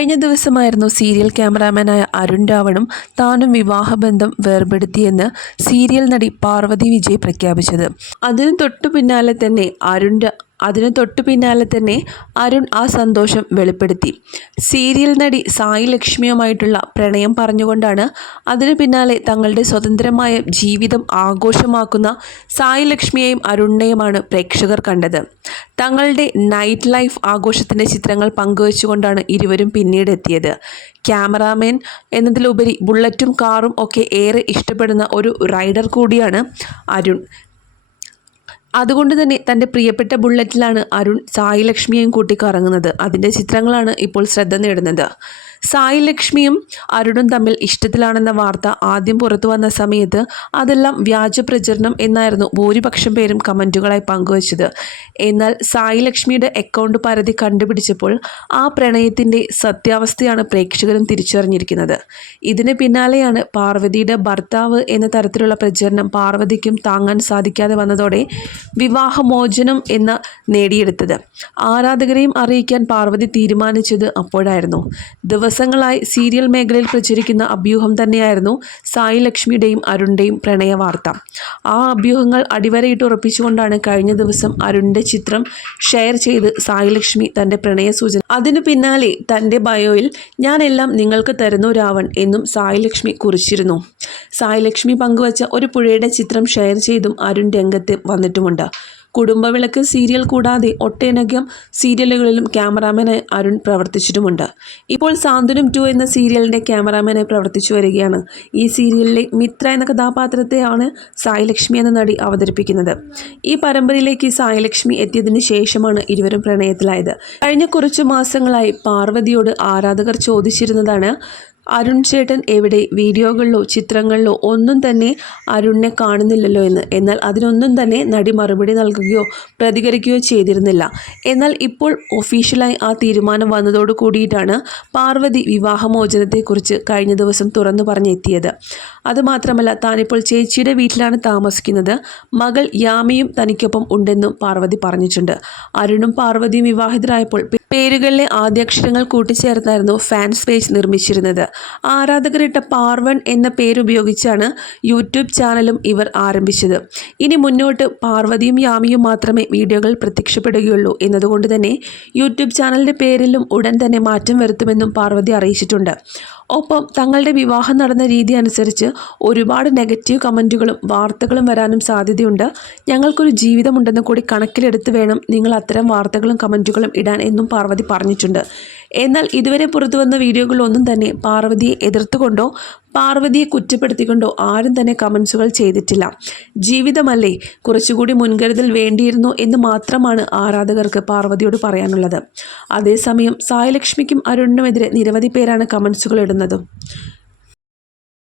കഴിഞ്ഞ ദിവസമായിരുന്നു സീരിയൽ ക്യാമറാമാനായ അരുൺ രാവണും താനും വിവാഹബന്ധം വേർപെടുത്തിയെന്ന് സീരിയൽ നടി പാർവതി വിജയ് പ്രഖ്യാപിച്ചത്. അതിനു തൊട്ടു പിന്നാലെ തന്നെ അരുൺ അതിനു തൊട്ടു പിന്നാലെ തന്നെ അരുൺ ആ സന്തോഷം വെളിപ്പെടുത്തി. സീരിയൽ നടി സായി ലക്ഷ്മിയുമായിട്ടുള്ള പ്രണയം പറഞ്ഞുകൊണ്ടാണ് അതിനു പിന്നാലെ തങ്ങളുടെ സ്വതന്ത്രമായ ജീവിതം ആഘോഷമാക്കുന്ന സായി ലക്ഷ്മിയെയും അരുണിനെയുമാണ് പ്രേക്ഷകർ കണ്ടത്. തങ്ങളുടെ നൈറ്റ് ലൈഫ് ആഘോഷത്തിന്റെ ചിത്രങ്ങൾ പങ്കുവച്ചുകൊണ്ടാണ് ഇരുവരും പിന്നീട് എത്തിയത്. ക്യാമറാമാൻ എന്നതിലുപരി ബുള്ളറ്റും കാറും ഒക്കെ ഏറെ ഇഷ്ടപ്പെടുന്ന ഒരു റൈഡർ കൂടിയാണ് അരുൺ. അതുകൊണ്ട് തന്നെ തന്റെ പ്രിയപ്പെട്ട ബുള്ളറ്റിലാണ് അരുൺ സായി ലക്ഷ്മിയെയും കൂട്ടി കറങ്ങുന്നത് അതിന്റെ ചിത്രങ്ങളാണ് ഇപ്പോൾ ശ്രദ്ധ നേടുന്നത്. സായി ലക്ഷ്മിയും അരുണും തമ്മിൽ ഇഷ്ടത്തിലാണെന്ന വാർത്ത ആദ്യം പുറത്തു വന്ന സമയത്ത് അതെല്ലാം വ്യാജ പ്രചരണം എന്നായിരുന്നു ഭൂരിപക്ഷം പേരും കമന്റുകളായി പങ്കുവച്ചത്. എന്നാൽ സായി ലക്ഷ്മിയുടെ അക്കൗണ്ട് പരതി കണ്ടുപിടിച്ചപ്പോൾ ആ പ്രണയത്തിന്റെ സത്യാവസ്ഥയാണ് പ്രേക്ഷകരും തിരിച്ചറിഞ്ഞിരിക്കുന്നത്. ഇതിന് പിന്നാലെയാണ് പാർവതിയുടെ ഭർത്താവ് എന്ന തരത്തിലുള്ള പ്രചരണം പാർവതിക്കും താങ്ങാൻ സാധിക്കാതെ വന്നതോടെ വിവാഹമോചനം എന്ന് നേടിയെടുത്തത്. ആരാധകരെയും അറിയിക്കാൻ പാർവതി തീരുമാനിച്ചത് അപ്പോഴായിരുന്നു. ദിവസങ്ങളായി സീരിയൽ മേഖലയിൽ പ്രചരിക്കുന്ന അഭ്യൂഹം തന്നെയായിരുന്നു സായി ലക്ഷ്മിയുടെയും അരുണിന്റെയും പ്രണയ വാർത്ത ആ അഭ്യൂഹങ്ങൾ അടിവരയിട്ട് ഉറപ്പിച്ചുകൊണ്ടാണ് കഴിഞ്ഞ ദിവസം അരുണിന്റെ ചിത്രം ഷെയർ ചെയ്ത് സായി ലക്ഷ്മി തന്റെ പ്രണയ സൂചന അതിനു പിന്നാലെ തന്റെ ബയോയിൽ ഞാനെല്ലാം നിങ്ങൾക്ക് തരുന്നു രാവൺ എന്നും സായി ലക്ഷ്മി കുറിച്ചിരുന്നു. സായി ലക്ഷ്മി പങ്കുവച്ച ഒരു പുഴയുടെ ചിത്രം ഷെയർ ചെയ്തും അരുൺ രംഗത്ത് വന്നിട്ടുമുണ്ട്. കുടുംബവിളക്ക് സീരിയൽ കൂടാതെ ഒട്ടനേകം സീരിയലുകളിലും ക്യാമറാമാനായി അരുൺ പ്രവർത്തിച്ചിട്ടുമുണ്ട്. ഇപ്പോൾ സാന്ത്വനം ടു എന്ന സീരിയലിന്റെ ക്യാമറാമാനായി പ്രവർത്തിച്ചു വരികയാണ്. ഈ സീരിയലിലെ മിത്ര എന്ന കഥാപാത്രത്തെയാണ് സായി ലക്ഷ്മി എന്ന നടി അവതരിപ്പിക്കുന്നത്. ഈ പരമ്പരയിലേക്ക് സായി ലക്ഷ്മി എത്തിയതിന് ശേഷമാണ് ഇരുവരും പ്രണയത്തിലായത്. കഴിഞ്ഞ കുറച്ച് മാസങ്ങളായി പാർവതിയോട് ആരാധകർ ചോദിച്ചിരുന്നതാണ് അരുൺ ചേട്ടൻ എവിടെ വീഡിയോകളിലോ ചിത്രങ്ങളിലോ ഒന്നും തന്നെ അരുണിനെ കാണുന്നില്ലല്ലോ എന്ന്. എന്നാൽ അതിനൊന്നും തന്നെ നടി മറുപടി നൽകുകയോ പ്രതികരിക്കുകയോ ചെയ്തിരുന്നില്ല. എന്നാൽ ഇപ്പോൾ ഒഫീഷ്യലായി ആ തീരുമാനം വന്നതോട് കൂടിയിട്ടാണ് പാർവതി വിവാഹമോചനത്തെക്കുറിച്ച് കഴിഞ്ഞ ദിവസം തുറന്നു പറഞ്ഞെത്തിയത്. അതുമാത്രമല്ല താനിപ്പോൾ ചേച്ചിയുടെ വീട്ടിലാണ് താമസിക്കുന്നത്. മകൾ യാമിയും തനിക്കൊപ്പം ഉണ്ടെന്നും പാർവതി പറഞ്ഞിട്ടുണ്ട്. അരുണും പാർവതിയും വിവാഹിതരായപ്പോൾ പേരുകളിലെ ആദ്യാക്ഷരങ്ങൾ കൂട്ടിച്ചേർത്തായിരുന്നു ഫാൻസ് പേജ് നിർമ്മിച്ചിരുന്നത്. ആരാധകരിട്ട പാർവൺ എന്ന പേരുപയോഗിച്ചാണ് യൂട്യൂബ് ചാനലും ഇവർ ആരംഭിച്ചത്. ഇനി മുന്നോട്ട് പാർവതിയും യാമിയും മാത്രമേ വീഡിയോകൾ പ്രത്യക്ഷപ്പെടുകയുള്ളൂ എന്നതുകൊണ്ട് തന്നെ യൂട്യൂബ് ചാനലിന്റെ പേരിലും ഉടൻ തന്നെ മാറ്റം വരുത്തുമെന്നും പാർവതി അറിയിച്ചിട്ടുണ്ട്. ഒപ്പം തങ്ങളുടെ വിവാഹം നടന്ന രീതി അനുസരിച്ച് ഒരുപാട് നെഗറ്റീവ് കമന്റുകളും വാർത്തകളും വരാനും സാധ്യതയുണ്ട്. ഞങ്ങൾക്കൊരു ജീവിതമുണ്ടെന്ന് കൂടി കണക്കിലെടുത്ത് വേണം നിങ്ങൾ അത്തരം വാർത്തകളും കമന്റുകളും ഇടാൻ എന്നും പാർവതി പറഞ്ഞിട്ടുണ്ട്. എന്നാൽ ഇതുവരെ പുറത്തു വന്ന വീഡിയോകളൊന്നും തന്നെ പാർവതിയെ എതിർത്തുകൊണ്ടോ പാർവതിയെ കുറ്റപ്പെടുത്തിക്കൊണ്ടോ ആരും തന്നെ കമൻസുകൾ ചെയ്തിട്ടില്ല. ജീവിതമല്ലേ കുറച്ചുകൂടി മുൻകരുതൽ വേണ്ടിയിരുന്നു എന്ന് മാത്രമാണ് ആരാധകർക്ക് പാർവതിയോട് പറയാനുള്ളത്. അതേസമയം സായലക്ഷ്മിക്കും അരുണിനുമെതിരെ നിരവധി പേരാണ് കമൻസുകൾ ഇടുന്നതും.